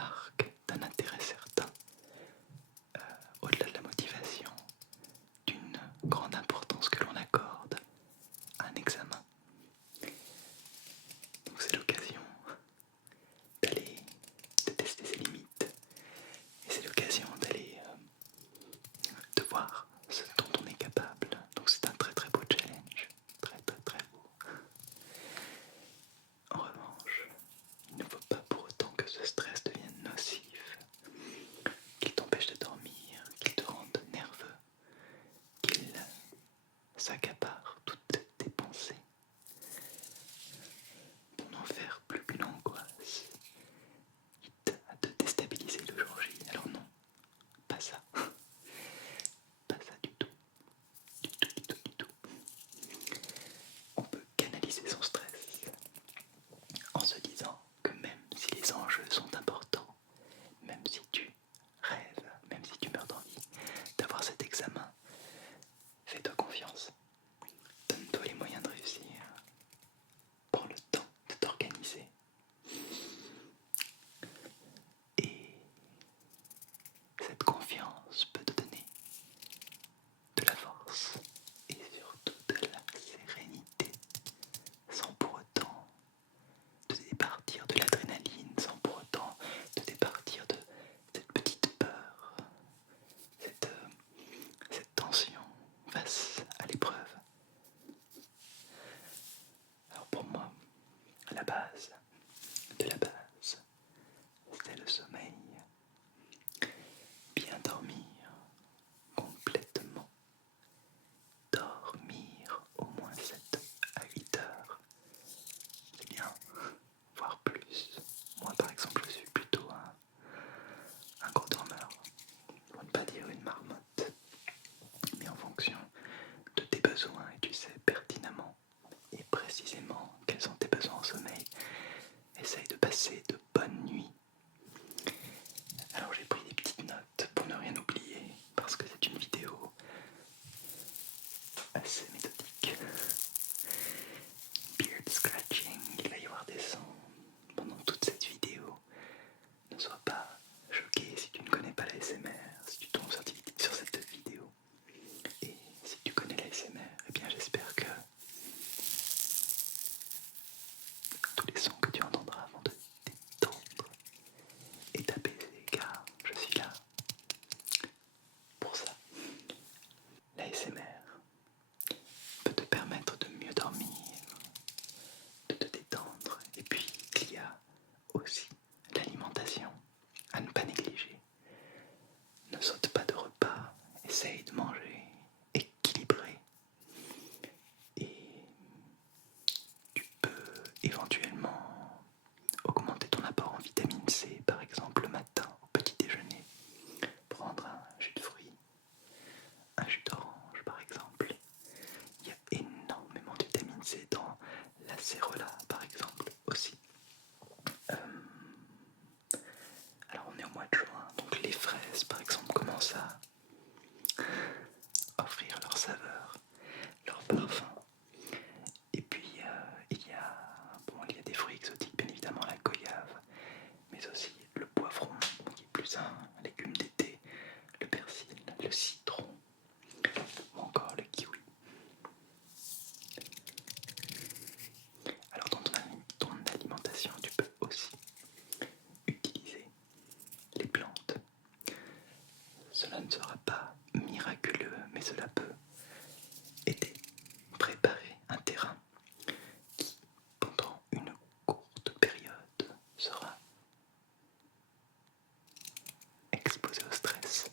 marque d'un intérêt certain, au-delà de la motivation, d'une grande importance que l'on accorde à un examen. Donc c'est l'occasion d'aller de tester ses limites et c'est l'occasion d'aller de voir ce dont on est capable. Donc c'est un très très beau challenge, très très très beau. En revanche, il ne faut pas pour autant que ce stress devienne nocif, qu'il t'empêche de dormir, qu'il te rende nerveux, qu'il s'accapare toutes tes pensées pour n'en faire plus qu'une angoisse, quitte à te déstabiliser le jour J. Alors non, pas ça, pas ça du tout, du tout, du tout, du tout. On peut canaliser son stress en se disant que même si les enjeux sont importants, même si tu rêves, même si tu meurs d'envie d'avoir cet examen, fais-toi confiance, donne-toi les moyens de réussir, prends le temps de t'organiser et cette confiance peut te donner de la force et surtout de la sérénité sans pour autant te départir de l'adrénaline, sans pour autant te départir de cette petite peur, cette tension face à l'épreuve. Alors pour moi, la base de la base, c'est le sommeil. Bien dormir complètement. Dormir au moins 7 à 8 heures. C'est bien, voire plus. Moi par exemple, je suis plutôt un gros dormeur. Pour ne pas dire une marmotte. Mais en fonction de tes besoins, et tu sais pertinemment et précisément quels sont tes besoins en sommeil, essaye de passer de bonnes nuits. Alors j'ai pris des petites notes pour ne rien oublier, parce que c'est une vidéo assez méthodique. Beard scratching, il va y avoir des sons pendant toute cette vidéo. Ne sois pas choqué si tu ne connais pas l'ASMR, si tu tombes sur cette vidéo. Et si tu connais l'ASMR, eh bien j'espère que tous les sons que tu entendras vont te détendre et t'apaiser, car je suis là pour ça. L'ASMR peut te permettre de mieux dormir, de te détendre, et puis il y a aussi l'alimentation à ne pas négliger. Ne saute pas de repas, essaye de manger équilibré et tu peux éventuellement augmenter ton apport en vitamine C, par exemple le matin au petit déjeuner, prendre un jus de fruits, un jus d'orange par exemple. Il y a énormément de vitamine C dans la cérola par exemple aussi. Alors on est au mois de juin, donc les fraises par exemple commencent à offrir leur saveur, leur parfum. Et puis il y a des fruits exotiques, bien évidemment la goyave, mais aussi le poivron, qui est plus un légume d'été, le persil, le citron, ou encore le kiwi. Alors dans ton alimentation, tu peux aussi utiliser les plantes. Cela ne sera pas miraculeux, mais cela peut aider, préparer un terrain qui, pendant une courte période, sera exposé au stress.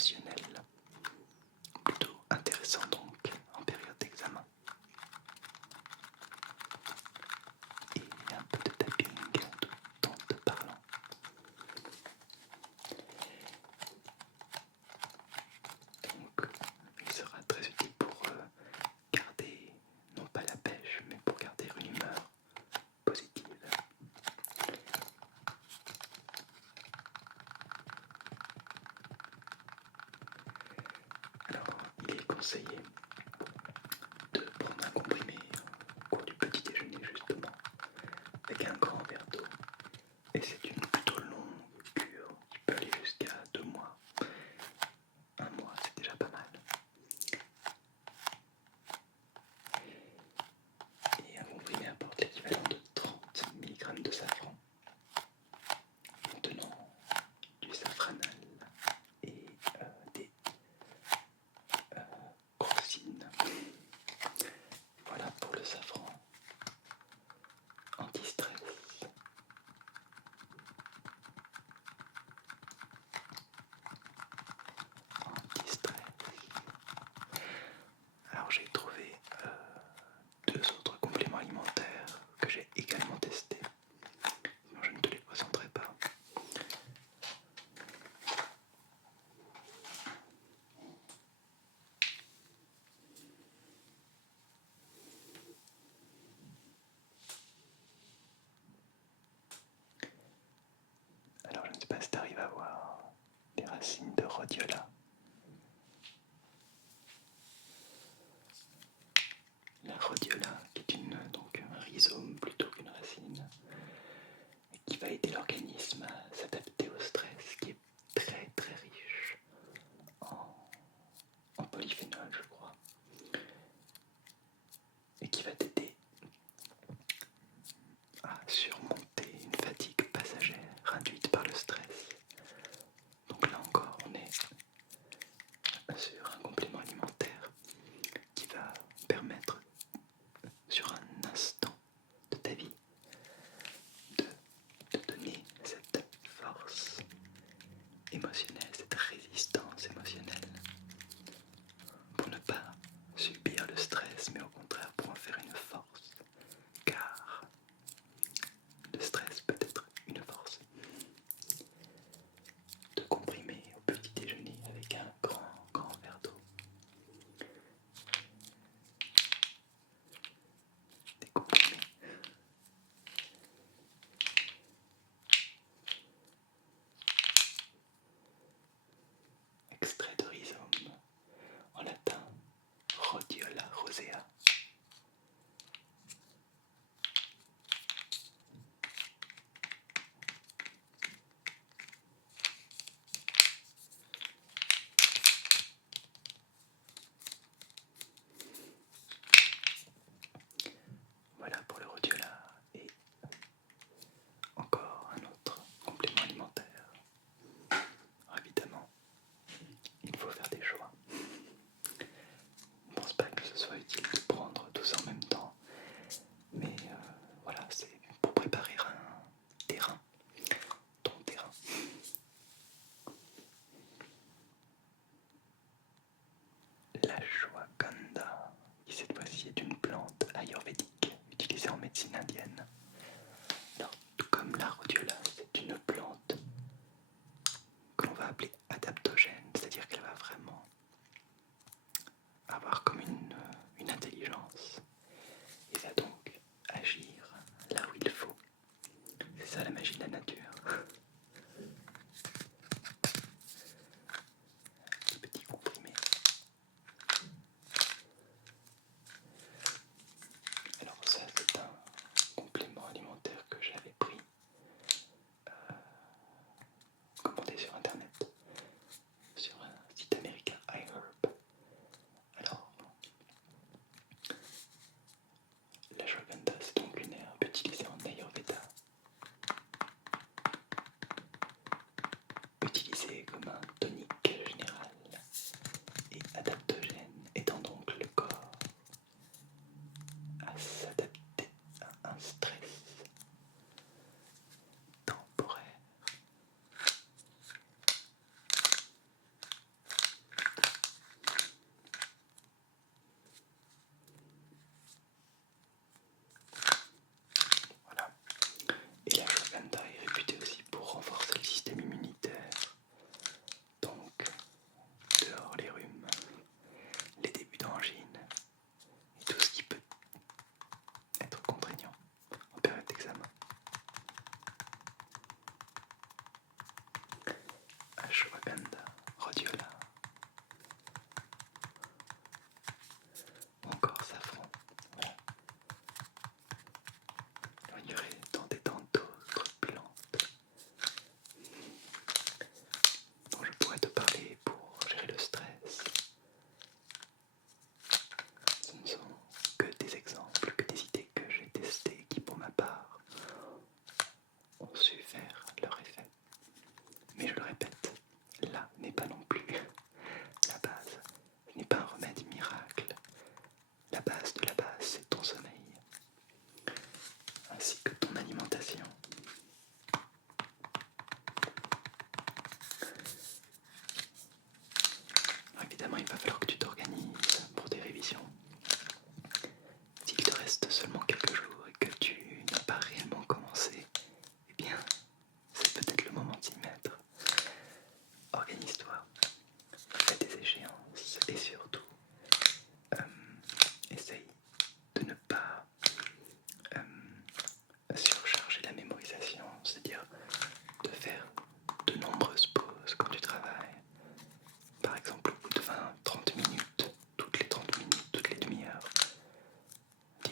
émotionnel. Plutôt intéressant donc en période d'examen. Et un peu de tapping tout en te parlant. Donc il sera très utile pour garder, non pas la pêche, mais pour garder une humeur positive. Alors, il est conseillé de prendre un comprimé au cours du petit déjeuner justement, avec un grand verre d'eau. Et c'est une plutôt longue cure qui peut aller jusqu'à 2 mois. 1 mois, c'est déjà pas mal. Et un comprimé apporte l'équivalent de 30 mg de safran, contenant du safranal et des crocines. Voilà pour le safran anti-stress. Alors j'ai trouvé 2 autres compléments alimentaires que j'ai également testés. Sinon je ne te les présenterai pas. Alors je ne sais pas si tu arrives à voir les racines de rhodiola. La rhodiola, qui est donc un rhizome plutôt qu'une racine, et qui va aider l'organisme à s'adapter au stress, qui est très très riche en polyphénol, je crois, et qui va t'aider à surmonter une fatigue passagère induite par le stress. Donc là encore, on est sur un complément alimentaire qui va permettre sur un instant de ta vie de te donner cette force émotionnelle, cette résistance émotionnelle pour ne pas subir le stress, mais au contraire pour en faire une force, car le stress peut être une force. De comprimer au petit déjeuner avec un grand verre d'eau. Des comprimés. Extrait de rhizome, en latin Rhodiola rosea. Voilà pour le rhodiola et encore un autre complément alimentaire. Alors évidemment, il faut faire des choix. Je ne pense pas que ce soit utile de prendre tout ça en même temps, mais voilà, c'est pour préparer un terrain, ton terrain. L'ashwagandha, qui cette fois-ci est une plante ayurvédique utilisée en médecine indienne. Alors, tout comme la rhodiola, c'est une plante que l'on va appeler adaptogène, c'est-à-dire qu'elle va vraiment avoir comme une intelligence et va donc agir là où il faut. C'est ça la magie de la nature. Petit comprimé. Alors ça c'est un complément alimentaire que j'avais pris, commandé sur internet, sur un site américain iHerb. Alors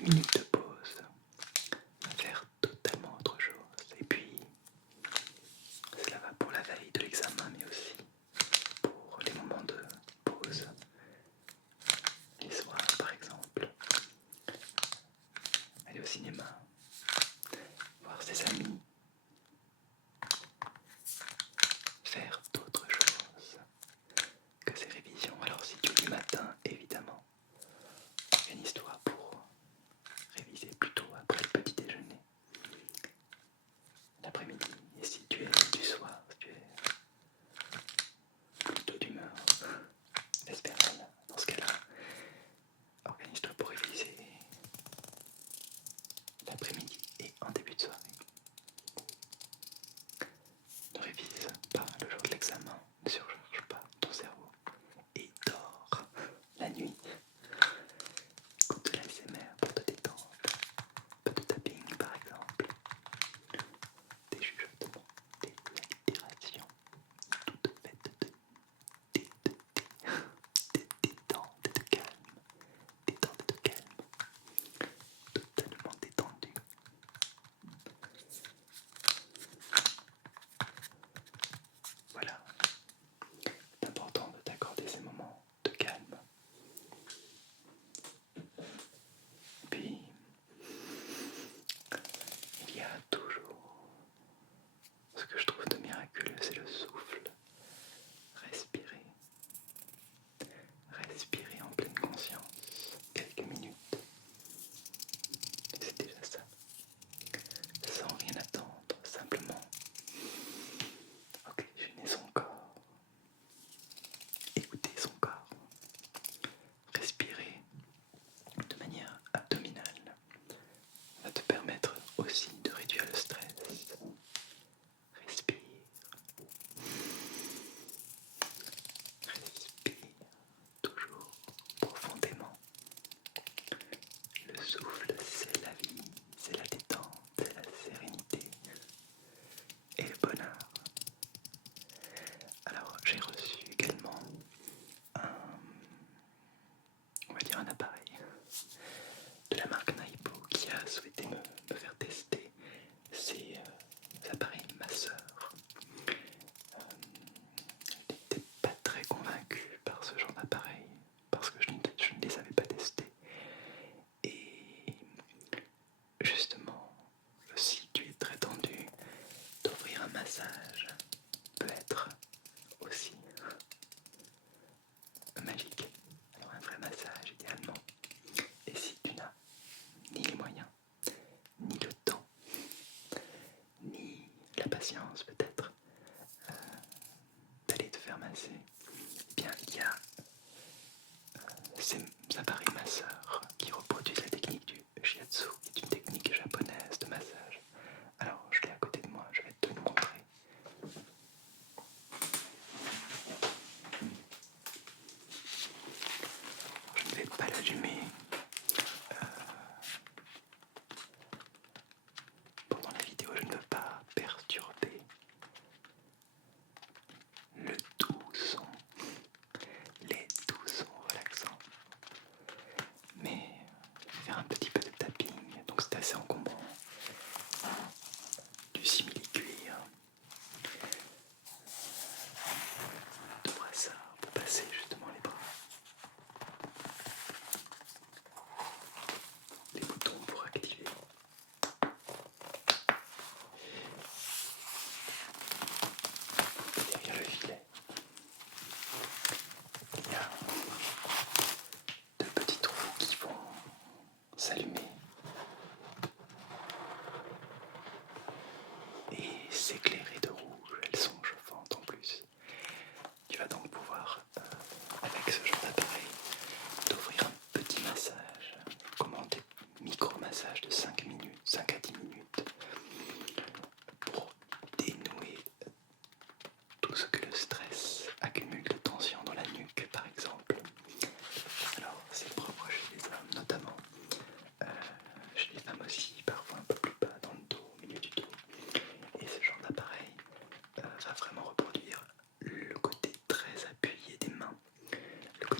minutes de pause, à faire totalement autre chose. Et puis, cela va pour la veille de l'examen, mais aussi pour les moments de pause, les soirs par exemple, aller au cinéma, voir ses amis, faire d'autres choses que ces révisions. Alors si tu es du matin, évidemment, organise-toi pour réviser plutôt après le petit déjeuner, l'après-midi. Et si tu es du soir, si tu es plutôt d'humeur vespérale, dans ce cas-là, organise-toi pour réviser l'après-midi et en début de soirée. Ne révise pas le jour de l'examen, ne surcharge pas ton cerveau et dors la nuit. Écoute de l'ASMR pour te détendre, un peu de tapping par exemple, des chuchotements, des allitérations, toutes faites de détente et de calme, détente et de calme, totalement détendu. Voilà, c'est important de t'accorder ces moments de calme. Puis, il y a toujours ce que je trouve de miraculeux, c'est le souffle. Respirer, respirer en pleine conscience, quelques minutes, c'est déjà ça. Sans rien attendre, simplement oxygéner son corps, écouter son corps, respirer de manière abdominale va te permettre aussi de réduire le stress. Respire, respire, toujours profondément. Le souffle, c'est la vie, c'est la détente, c'est la sérénité et le bonheur. Alors, j'ai reçu également on va dire un appareil de la marque Naipo qui a souhaité me faire tester ces appareils masseurs. Je n'étais pas très convaincu par ce genre d'appareil parce que je ne les avais pas testés. Et justement, si tu es très tendu, d'offrir un massage peut être aussi magique. Alors un vrai massage idéalement. Et si tu n'as ni les moyens, ni le temps, ni la patience peut-être d'aller te faire masser, eh bien il y a ces appareils masseurs qui reproduisent la technique du shiatsu, qui est une technique japonaise de massage. Alors je l'ai à côté de moi, je vais te le montrer. Je ne vais pas l'allumer pendant la vidéo, je ne veux pas perturber le doux son, les doux sons relaxants. Mais je vais faire un petit peu de tapping, donc c'est assez encombrant. Du simili-cuir, de brassard pour passer justement les bras. Les boutons pour activer. Derrière le filet, il y a deux petits trous qui vont s'allumer et s'éclairer de rouge. Elles sont chauffantes en plus. Tu vas donc pouvoir, avec ce genre d'appareil, t'offrir un petit massage. Je recommande des micro-massages de 5 minutes, 5 à 10 minutes pour dénouer tout ce que le stress accumule de tension dans la nuque par exemple. Alors c'est propre chez les hommes notamment, chez les femmes aussi, parfois un peu plus bas dans le dos, au milieu du dos. Et ce genre d'appareil va vraiment reproduire le côté très appuyé des mains, le côté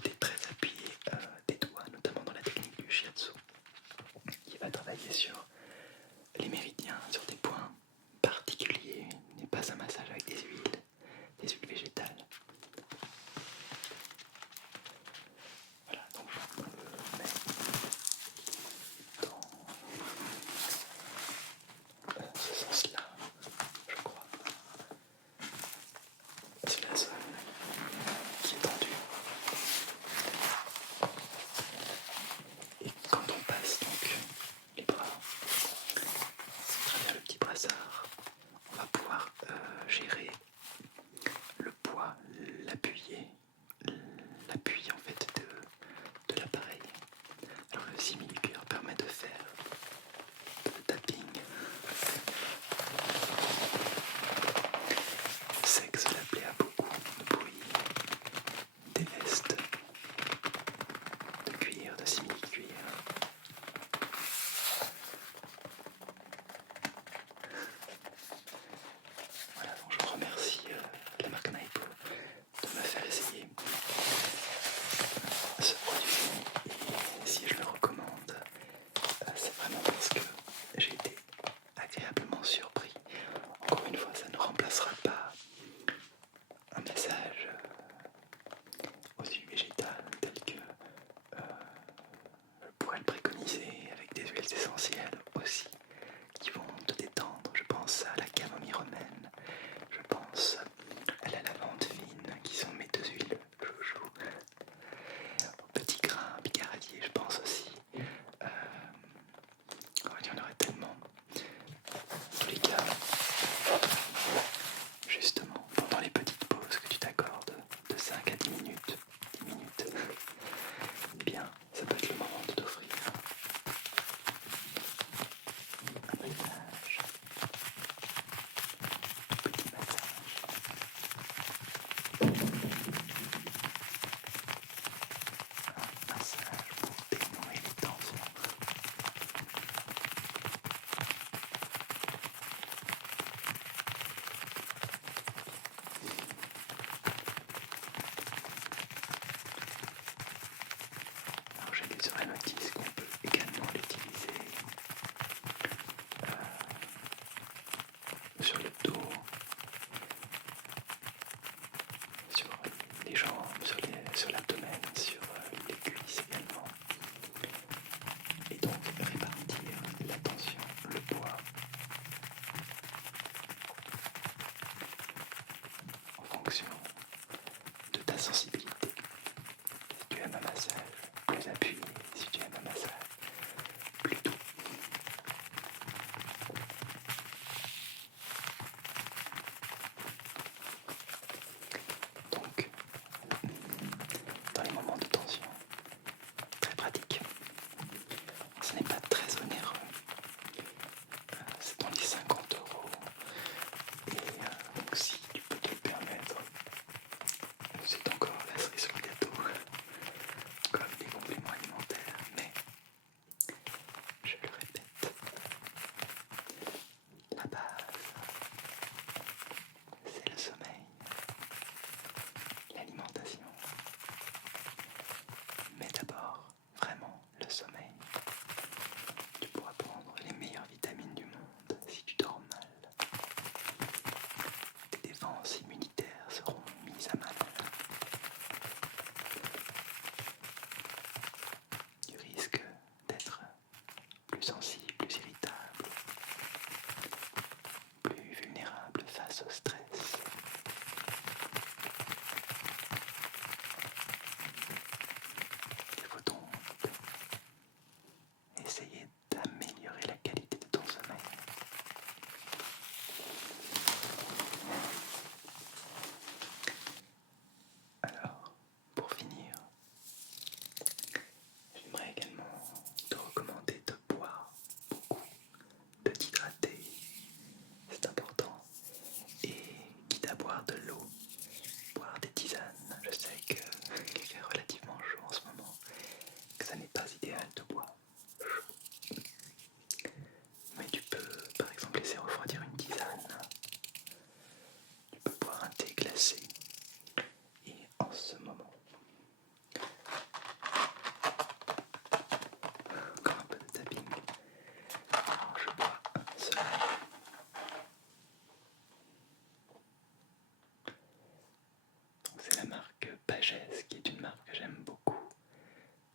Sagesse, qui est une marque que j'aime beaucoup.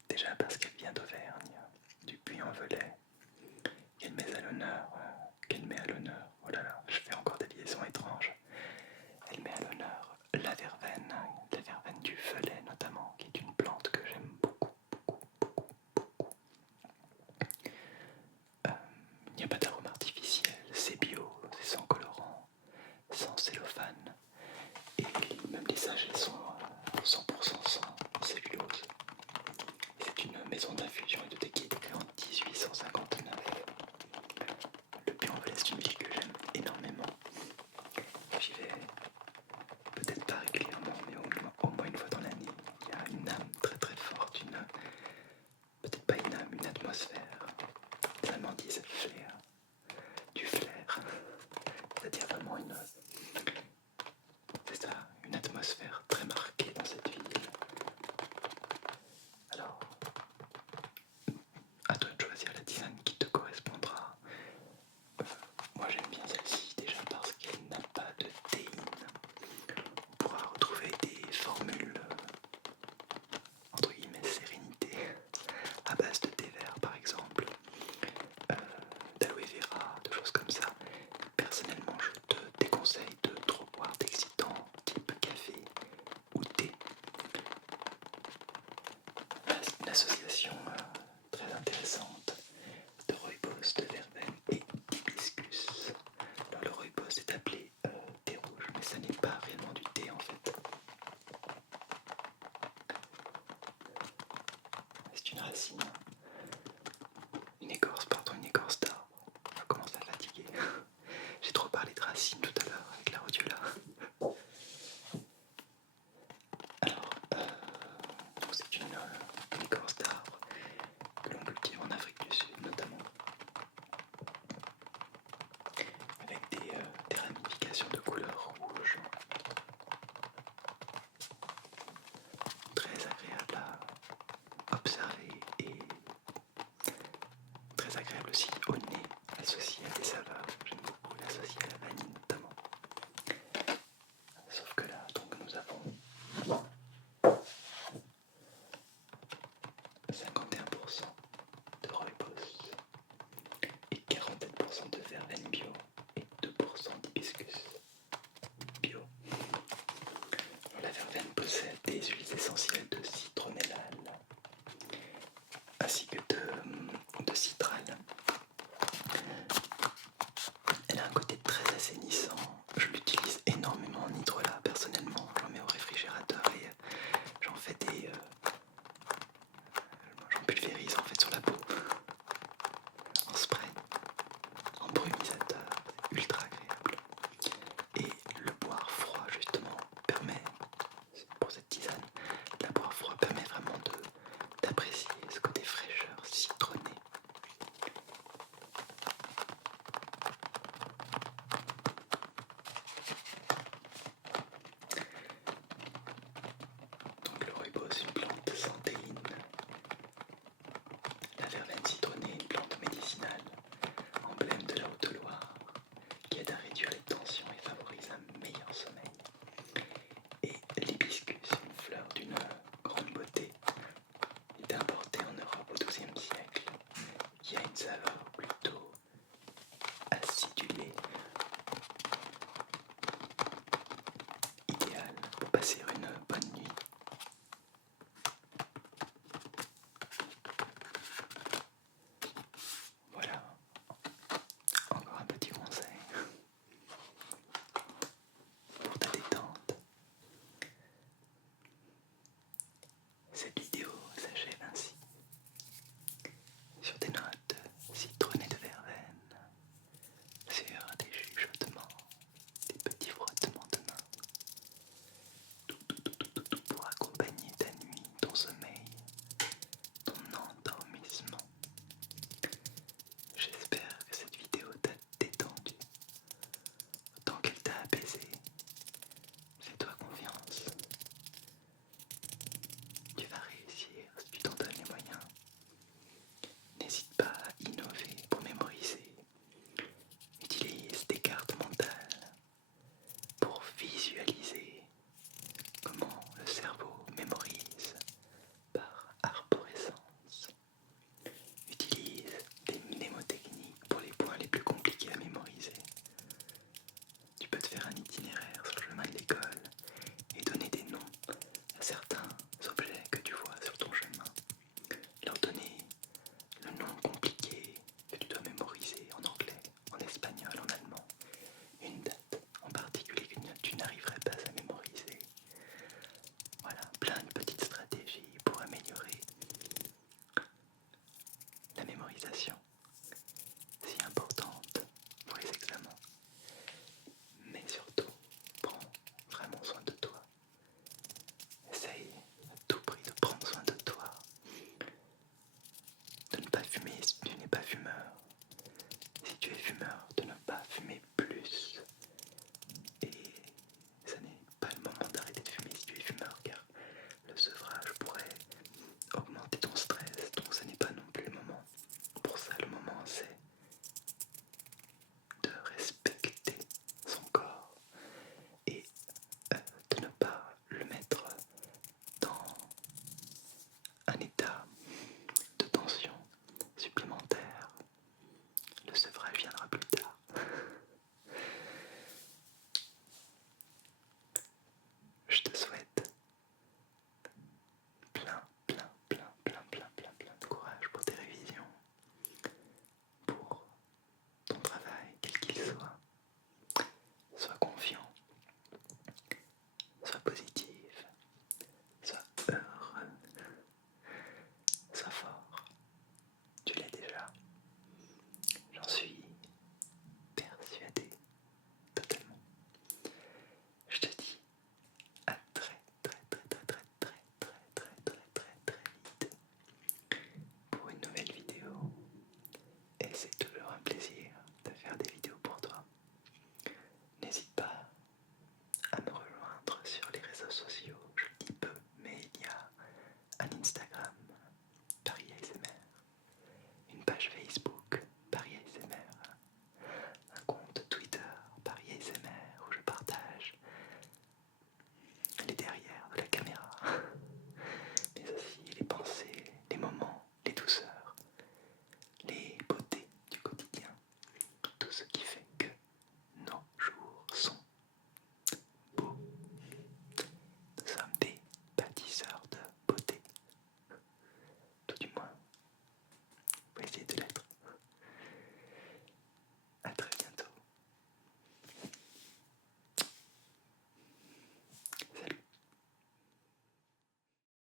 Déjà parce qu'elle vient d'Auvergne, du Puy-en-Velay, qu'elle met à l'honneur, oh là là, je fais encore des liaisons étranges. Elle met à l'honneur la verveine du Velay notamment, qui est une plante que j'aime beaucoup. Il n'y a pas d'arôme artificiel, c'est bio, c'est sans colorant, sans cellophane, et même les sachets sont 100% sans cellulose. C'est une maison d'infusion et de thé qui est créée en 1859. Le Puy-en-Velay, c'est une ville que j'aime énormément. J'y vais peut-être pas régulièrement, mais au moins une fois dans l'année. Il y a une âme très très forte, peut-être pas une âme, une atmosphère. Les Allemands disent flair, du flair, c'est-à-dire vraiment c'est ça, une atmosphère très marquée dans cette ville. Alors, à toi de choisir la tisane qui te correspondra. Moi j'aime bien celle-ci déjà parce qu'elle n'a pas de théine. On pourra retrouver des formules entre guillemets sérénité à base de thé vert par exemple, d'aloe vera, de choses comme ça. Personnellement je te déconseille de trop boire d'excitants type café ou thé. L'association très intéressante de rooibos, de verveine et d'hibiscus. Alors le rooibos est appelé thé rouge, mais ça n'est pas réellement du thé en fait. C'est une racine, une écorce d'arbre. Je commence à fatiguer. J'ai trop parlé de racines tout à l'heure avec la rhodiola. Alors, c'est une écorce d'arbre que l'on cultive en Afrique du Sud notamment, avec des ramifications de couleur rouge, très agréable à observer et très agréable aussi au nez, associé à des saveurs. J'aime beaucoup l'associer à la vanille notamment. Sauf que là, donc nous avons 51% de rooibos et 47% de verveine bio et 2% d'hibiscus bio. La verveine possède des huiles essentielles de citronnellane ainsi que de citral. Elle a un côté très assainissant. Je l'utilise énormément en hydrolat personnellement. J'en mets au réfrigérateur et j'en pulvérise en fait sur la peau, en spray, en brumisateur, ultra agréable. Et le boire froid justement permet, pour cette tisane, la boire froid permet vraiment d'apprécier ce côté fraîcheur citronné. Donc le rooibos, une plante sans théine. La verveine citronnée, une plante médicinale, emblème de la Haute-Loire, qui aide à réduire les tensions et favorise un meilleur sommeil. Et l'hibiscus, une fleur d'une grande beauté, est importée en Europe au XIIe siècle, qui a une saveur plutôt acidulée, idéale pour passer une bonne nuit. Voilà, encore un petit conseil pour ta détente. Cette vidéo s'achève ainsi, sur des notes citronnées de verveine, sur des chuchotements, des petits frottements de main, tout pour accompagner ta nuit, ton sommeil, ton endormissement. J'espère que cette vidéo t'a détendu autant qu'elle t'a apaisé. Fais-toi confiance. Tu vas réussir si tu t'en donnes les moyens. N'hésite pas à innover pour mémoriser. Utilise des cartes mentales pour visualiser comment le cerveau